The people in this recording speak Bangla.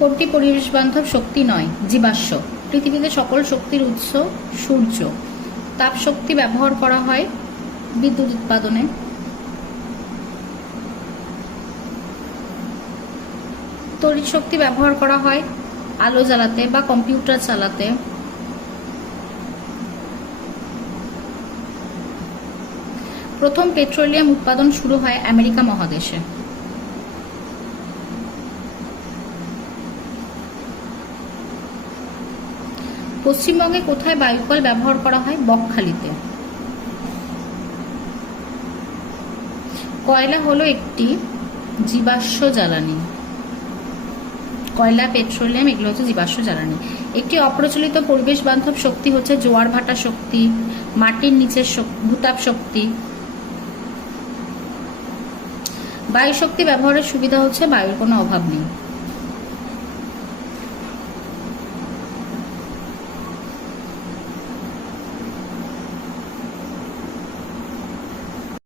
কোনটি পরিবেশ বান্ধব শক্তি নয়? জীবাশ্ম। পৃথিবীতে সকল শক্তির উৎস সূর্য। তাপ শক্তি ব্যবহার করা হয় বিদ্যুৎ উৎপাদনে। তড়িৎ শক্তি ব্যবহার করা হয় আলো জ্বালাতে বা কম্পিউটার চালাতে। প্রথম পেট্রোলিয়াম উৎপাদন শুরু হয় আমেরিকা মহাদেশে। পশ্চিমবঙ্গে কোথায় বায়ুকল ব্যবহার করা হয়? বকখালিতে। কয়লা হলো একটি জীবাশ্ম জ্বালানি। কয়লা, পেট্রোলিয়াম এগুলো হচ্ছে জীবাশ্ম জ্বালানি। একটি অপ্রচলিত পরিবেশ বান্ধব শক্তি হচ্ছে জোয়ার ভাটা শক্তি, মাটির নিচের ভূতাপ শক্তি। বায়ু শক্তি ব্যবহারের সুবিধা হচ্ছে বায়ুর কোনো অভাব নেই।